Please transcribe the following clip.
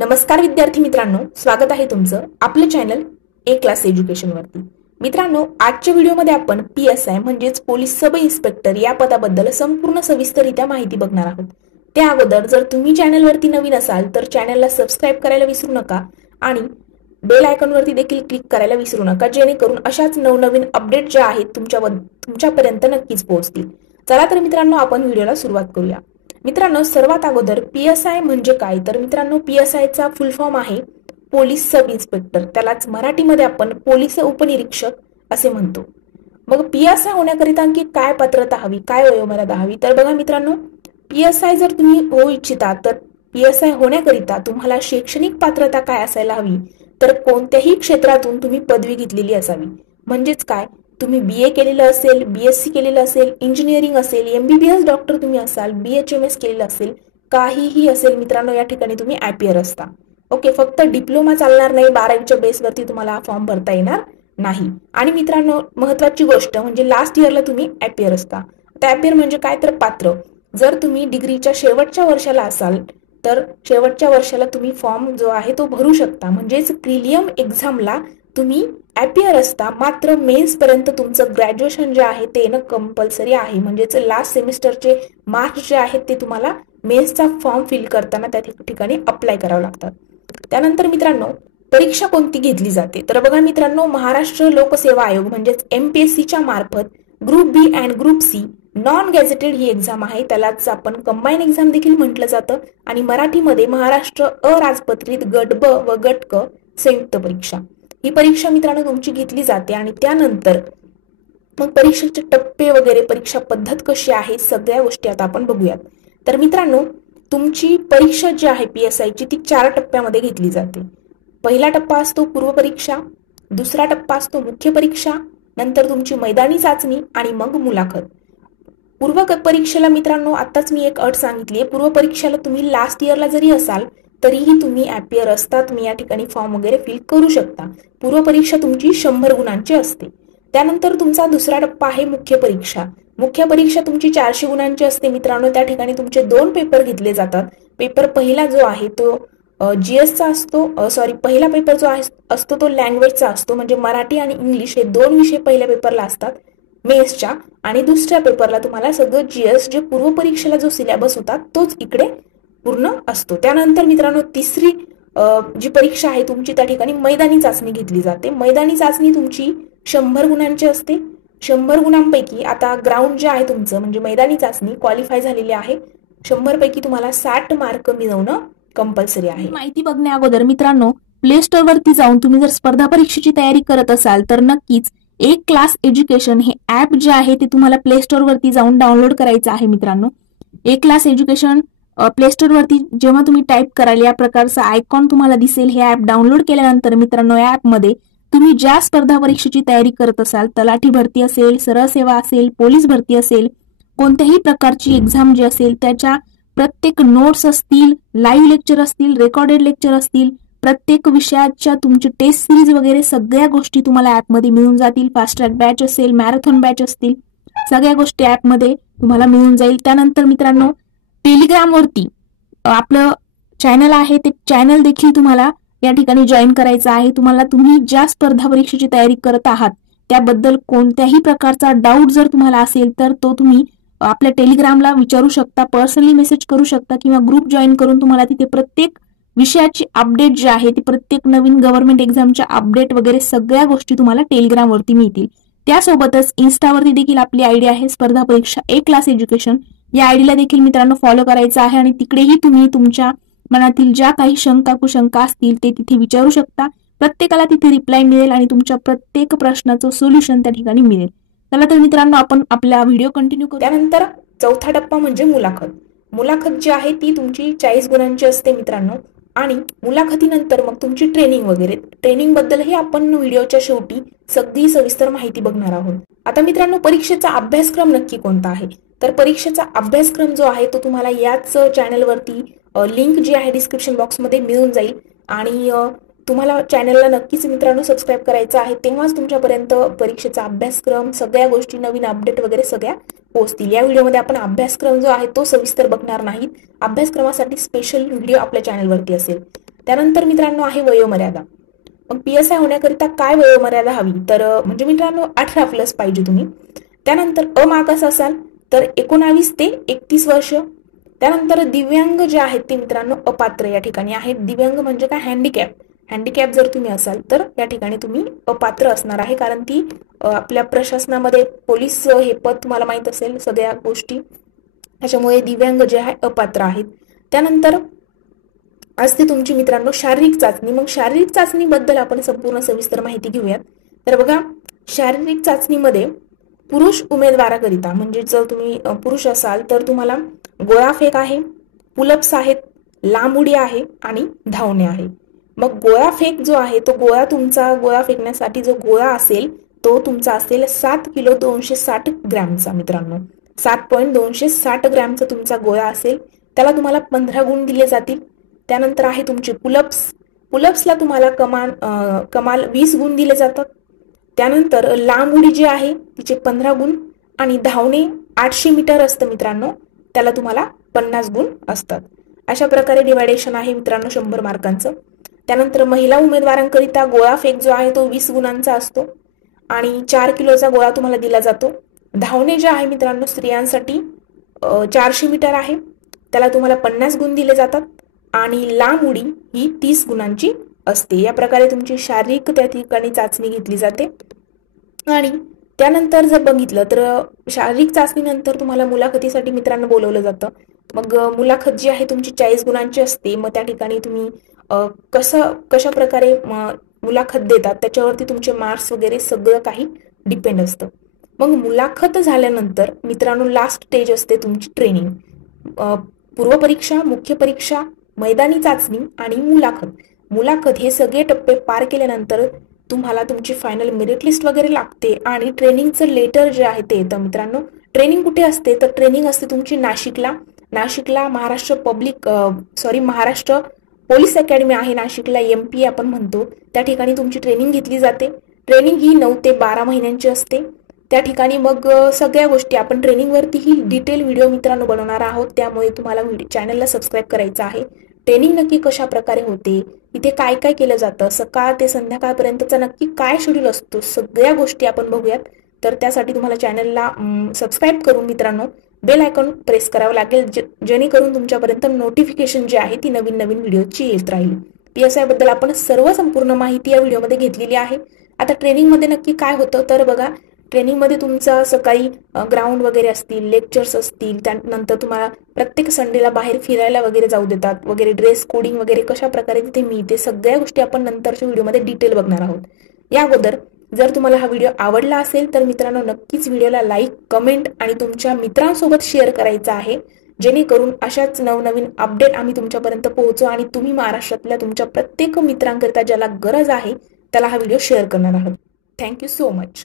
नमस्कार विद्यार्थी मित्रांनो, स्वागत आहे तुमचं आपलं चॅनल ए क्लास एज्युकेशन वरती। मित्रांनो, आजच्या व्हिडिओमध्ये आपण PSI म्हणजेच पोलीस सब इन्स्पेक्टर या पदाबद्दल संपूर्ण सविस्तररित्या माहिती बघणार आहोत। त्या अगोदर जर तुम्ही चॅनल वरती नवीन असाल तर चॅनलला सबस्क्राइब करायला विसरू नका आणि बेल आयकॉन वरती देखील क्लिक करायला विसरू नका, जेणेकरून अशाच नवनवीन अपडेट ज्या आहेत तुमच्यापर्यंत नक्कीच पोहोचतील। चला तर मित्रांनो, आपण व्हिडिओला सुरुवात करूया। मित्रांनो, सर्वात अगोदर PSI म्हणजे काय तर मित्रांनो, PSI चा फुल फॉर्म आहे पोलीस सब इन्स्पेक्टर, त्यालाच मराठीमध्ये आपण पोलीस उपनिरीक्षक असे म्हणतो। मग PSI होण्याकरिता आणखी काय पात्रता हवी, काय वयोमर्यादा हवी, तर बघा मित्रांनो, PSI जर तुम्ही होऊ इच्छिता तर PSI होण्याकरिता तुम्हाला शैक्षणिक पात्रता काय असायला हवी तर कोणत्याही क्षेत्रातून तुम्ही पदवी घेतलेली असावी। म्हणजेच काय, तुम्ही BA केलेलं असेल, BSc केलेलं असेल, इंजिनिअरिंग असेल, MBBS डॉक्टर तुम्ही असाल, BHMS केलेलं असेल, काहीही असेल मित्रांनो, या ठिकाणी तुम्ही IPR असता। ओके, फक्त डिप्लोमा चालणार नाही, 12वीच्या बेसवरती तुम्हाला फॉर्म भरता येणार नाही। आणि मित्रांनो, महत्त्वाची गोष्ट म्हणजे लास्ट इयरला तुम्ही IPR असता। आता IPR म्हणजे काय तर पात्र, जर तुम्ही डिग्रीच्या शेवटच्या वर्षाला असाल तर शेवटच्या वर्षाला तुम्ही फॉर्म जो आहे तो भरू शकता। म्हणजेच प्रिलियम एक्झामला तुम्ही IPR असता, मात्र मेन्स पर्यंत तुमचं ग्रॅज्युएशन जे आहे ते येणं कंपल्सरी आहे। म्हणजेच लास्ट सेमिस्टरचे मार्क्स जे आहेत ते तुम्हाला मेन्सचा फॉर्म फिल करताना त्या ठिकाणी अप्लाय करावं लागतात। त्यानंतर मित्रांनो, परीक्षा कोणती घेतली जाते तर बघा मित्रांनो, महाराष्ट्र लोकसेवा आयोग म्हणजेच MPSCच्या मार्फत group B and group C non gazetted he exam आहे, त्यालाच आपण कंबाईन एक्झाम देखील म्हटलं जातं। आणि मराठीमध्ये महाराष्ट्र अराजपत्रित गट ब व गट क संयुक्त परीक्षा, ही परीक्षा मित्रांनो तुमची घेतली जाते। आणि त्यानंतर मग परीक्षेचे टप्पे वगैरे, परीक्षा पद्धत कशी आहे, सगळ्या गोष्टी आता आपण बघूयात। तर मित्रांनो, तुमची परीक्षा जी आहे PSI ची ती 4 टप्प्यामध्ये घेतली जाते। पहिला टप्पा असतो पूर्व परीक्षा, दुसरा टप्पा असतो मुख्य परीक्षा, नंतर तुमची मैदानी चाचणी आणि मग मुलाखत। पूर्व परीक्षेला मित्रांनो, आताच मी एक अट सांगितली आहे, पूर्व परीक्षेला तुम्ही लास्ट इयरला जरी असाल तरीही तुम्ही IPR असता, तुम्ही या ठिकाणी फॉर्म वगैरे फिल करू शकता। पूर्व परीक्षा तुमची 100 गुणांची असते। त्यानंतर तुमचा दुसरा टप्पा आहे मुख्य परीक्षा। मुख्य परीक्षा तुमची 400 गुणांची असते मित्रांनो। त्या ठिकाणी तुमचे 2 पेपर घेतले जातात। पेपर पहिला जो आहे तो GSचा असतो, पहिला पेपर जो असतो तो लँग्वेजचा असतो, म्हणजे मराठी आणि इंग्लिश हे 2 विषय पहिल्या पेपरला असतात मेन्सच्या, आणि दुसऱ्या पेपरला तुम्हाला सगळं GS जे पूर्व परीक्षेला जो सिलेबस होता तोच इकडे पूर्ण असतो। त्यानंतर मित्रांनो, तिसरी जी परीक्षा आहे तुमची त्या ठिकाणी मैदानी चाचणी घेतली जाते। मैदानी चाचणी तुमची 100 गुणांची असते। 100 गुणांपैकी आता ग्राउंड जे आहे तुमचं म्हणजे मैदानी चाचणी क्वालिफाय झालेली आहे, 100 पैकी तुम्हाला 60 मार्क मिळवणं कंपल्सरी आहे। माहिती बघण्या अगोदर मित्रांनो, प्ले स्टोर वरती जाऊन तुम्ही जर स्पर्धा परीक्षेची तयारी करत असाल तर नक्कीच ए क्लास एज्युकेशन हे ऍप जे आहे ते तुम्हाला प्ले स्टोर वरती जाऊन डाउनलोड करायचं आहे मित्रांनो। ए क्लास एज्युकेशन प्ले स्टोर वरती जेव्हा तुम्ही टाइप कराल या प्रकारचा आयकॉन तुम्हाला दिसेल। हे ऍप डाउनलोड केल्यानंतर मित्रांनो, या ऍप मध्ये तुम्ही ज्या स्पर्धा परीक्षेची तयारी करत असाल, तलाठी भरती असेल, सरळ सेवा असेल, पोलीस भरती असेल, कोणत्याही प्रकारची एक्झाम जी असेल त्याच्या प्रत्येक नोट्स असतील, लाईव्ह लेक्चर असतील, रेकॉर्डेड लेक्चर असतील, प्रत्येक विषयाच्या तुमची टेस्ट सिरीज वगैरे सगळ्या गोष्टी तुम्हाला ऍपमध्ये मिळून जातील। फास्ट ट्रॅक बॅच असेल, मॅरेथॉन बॅच असतील, सगळ्या गोष्टी ऍपमध्ये तुम्हाला मिळून जाईल। त्यानंतर मित्रांनो, टेलिग्राम वरती आपलं चॅनल आहे, ते चॅनल देखील तुम्हाला या ठिकाणी जॉईन करायचं आहे। तुम्ही ज्या स्पर्धा परीक्षेची तयारी करत आहात त्याबद्दल कोणत्याही प्रकारचा डाऊट जर तुम्हाला असेल तर तो तुम्ही आपल्या टेलिग्रामला विचारू शकता, पर्सनली मेसेज करू शकता, किंवा ग्रुप जॉईन करून तुम्हाला तिथे प्रत्येक विषयाची अपडेट जी आहे ती, प्रत्येक नवीन गव्हर्नमेंट एक्झामच्या अपडेट वगैरे सगळ्या गोष्टी तुम्हाला टेलिग्राम वरती मिळतील। त्यासोबतच इन्स्टावरती देखील आपली आयडी आहे स्पर्धा परीक्षा ए क्लास एज्युकेशन, या आयडीला देखील मित्रांनो फॉलो करायचं आहे। आणि तिकडेही तुम्ही तुमच्या मनातील ज्या काही शंका कुशंका असतील ते तिथे विचारू शकता, प्रत्येकाला तिथे रिप्लाय मिळेल आणि तुमच्या प्रत्येक प्रश्नाचं सोल्युशन त्या ठिकाणी मिळेल। चला तर मित्रांनो, आपण आपला व्हिडिओ कंटिन्यू करू। त्यानंतर चौथा टप्पा म्हणजे मुलाखत। मुलाखत जी आहे ती तुमची 40 गुणांची असते मित्रांनो। आणि मुलाखतीनंतर मग तुमची ट्रेनिंग वगैरे, ट्रेनिंग बद्दलही आपण व्हिडिओच्या शेवटी सगळी सविस्तर माहिती बघणार आहोत। आता मित्रांनो, परीक्षेचा अभ्यासक्रम नक्की कोणता आहे तर परीक्षेचा अभ्यासक्रम जो आहे तो तुम्हाला याच चॅनलवरती लिंक जी आहे डिस्क्रिप्शन बॉक्समध्ये मिळून जाईल। आणि तुम्हाला चॅनलला नक्कीच मित्रांनो सबस्क्राइब करायचं आहे, तेव्हाच तुमच्यापर्यंत परीक्षेचा अभ्यासक्रम, सगळ्या गोष्टी, नवीन अपडेट वगैरे सगळ्या पोहोचतील। या व्हिडिओमध्ये आपण अभ्यासक्रम जो आहे तो सविस्तर बघणार नाहीत, अभ्यासक्रमासाठी स्पेशल व्हिडिओ आपल्या चॅनलवरती असेल। त्यानंतर मित्रांनो आहे वयोमर्यादा. मग PSI होण्याकरिता काय वयोमर्यादा हवी, तर म्हणजे मित्रांनो 18+ पाहिजे तुम्ही. त्यानंतर अमागास असाल तर 19 ते 31 वर्ष. त्यानंतर दिव्यांग जे आहेत ते मित्रांनो अपात्र या ठिकाणी आहेत. दिव्यांग म्हणजे काय, हँडिकॅप जर तुम्ही असाल तर या ठिकाणी तुम्ही अपात्र असणार आहे, कारण ती आपल्या प्रशासनामध्ये पोलीस हे पद तुम्हाला माहित असेल सगळ्या गोष्टी, त्याच्यामुळे दिव्यांग जे आहे अपात्र आहेत. त्यानंतर असते तुमची मित्रांनो शारीरिक चाचणी. मग शारीरिक चाचणीबद्दल आपण संपूर्ण सविस्तर माहिती घेऊयात. तर बघा, शारीरिक चाचणीमध्ये पुरुष उमेदवाराकरिता म्हणजे जर तुम्ही पुरुष असाल तर तुम्हाला गोळाफेक आहे, पुलप्स आहेत, लांब उडी आहे आणि धावणे आहे. मग गोळाफेक जो आहे तो गोळा फेकण्यासाठी जो गोळा असेल तो तुमचा असेल 7 किलो 260 ग्रॅमचा मित्रांनो. 7.260 ग्रॅमचा तुमचा गोळा असेल, त्याला तुम्हाला 15 गुण दिले जातील. त्यानंतर आहे तुमचे पुलप्सला तुम्हाला कमाल 20 गुण दिले जातात. त्यानंतर लांब उडी जी आहे तिचे 15 गुण आणि धावणे 800 मीटर असतं मित्रांनो, त्याला तुम्हाला 50 गुण असतात. अशा प्रकारे डिवायडेशन आहे मित्रांनो 100 मार्कांचं. त्यानंतर महिला उमेदवारांकरिता गोळा फेक जो आहे तो 20 गुणांचा असतो आणि 4 किलोचा गोळा तुम्हाला दिला जातो. धावणे जे आहे मित्रांनो स्त्रियांसाठी 400 मीटर आहे, त्याला तुम्हाला 50 गुण दिले जातात आणि लांब उडी ही 30 गुणांची असते. या प्रकारे तुमची शारीरिक त्या ठिकाणी चाचणी घेतली जाते. आणि त्यानंतर जर बघितलं तर शारीरिक चाचणीनंतर तुम्हाला मुलाखतीसाठी मित्रांनो बोलवलं जातं. मग मुलाखत जी आहे तुमची 40 गुणांची असते. मग त्या ठिकाणी तुम्ही कशा प्रकारे मुलाखत देतात त्याच्यावरती तुमचे मार्क्स वगैरे सगळं काही डिपेंड असतं. मग मुलाखत झाल्यानंतर मित्रांनो लास्ट स्टेज असते तुमची ट्रेनिंग. पूर्वपरीक्षा, मुख्य परीक्षा, मैदानी चाचणी आणि मुलाखत हे सगळे टप्पे पार केल्यानंतर तुम्हाला तुमची फायनल मेरिट लिस्ट वगैरे लागते आणि ट्रेनिंगचं लेटर जे आहे ते येतं मित्रांनो. ट्रेनिंग कुठे असते तर ट्रेनिंग असते तुमची नाशिकला महाराष्ट्र पोलीस अकॅडमी आहे नाशिकला, MP आपण म्हणतो, त्या ठिकाणी तुमची ट्रेनिंग घेतली जाते. ट्रेनिंग ही 9 ते 12 महिन्यांची असते. त्या ठिकाणी मग सगळ्या गोष्टी आपण ट्रेनिंगवरती ही डिटेल व्हिडिओ मित्रांनो बनवणार आहोत, त्यामुळे तुम्हाला चॅनलला सबस्क्राईब करायचं आहे. ट्रेनिंग नक्की कशा प्रकारे होते, इथे काय काय केलं जातं, सकाळ ते संध्याकाळपर्यंतचा नक्की काय शेड्यूल असतो, सगळ्या गोष्टी आपण बघूयात. तर त्यासाठी तुम्हाला चॅनलला सबस्क्राईब करून मित्रांनो बेल आयकॉन प्रेस करावं लागेल, जेणेकरून तुमच्यापर्यंत नोटिफिकेशन जी आहे ती नवीन व्हिडिओची येत राहील. PSI बद्दल आपण संपूर्ण माहिती या व्हिडिओमध्ये घेतलेली आहे. आता ट्रेनिंगमध्ये नक्की काय होतं तर बघा, ट्रेनिंगमध्ये तुमचं सकाळी ग्राउंड वगैरे असतील, लेक्चर्स असतील, त्यानंतर तुम्हाला प्रत्येक संडेला बाहेर फिरायला वगैरे जाऊ देतात वगैरे, ड्रेस कोडिंग वगैरे कशा प्रकारे तिथे मिळते, सगळ्या गोष्टी आपण नंतरच्या व्हिडिओमध्ये डिटेल बघणार आहोत. या अगोदर जर तुम्हाला हा व्हिडिओ आवडला असेल तर मित्रांनो नक्कीच व्हिडिओला लाईक, कमेंट आणि तुमच्या मित्रांसोबत शेअर करायचा आहे, जेणेकरून अशाच नवनवीन अपडेट आम्ही तुमच्यापर्यंत पोहोचू आणि तुम्ही महाराष्ट्रातल्या तुमच्या प्रत्येक मित्रांकरिता ज्याला गरज आहे त्याला हा व्हिडिओ शेअर करणार आहोत. Thank you so much.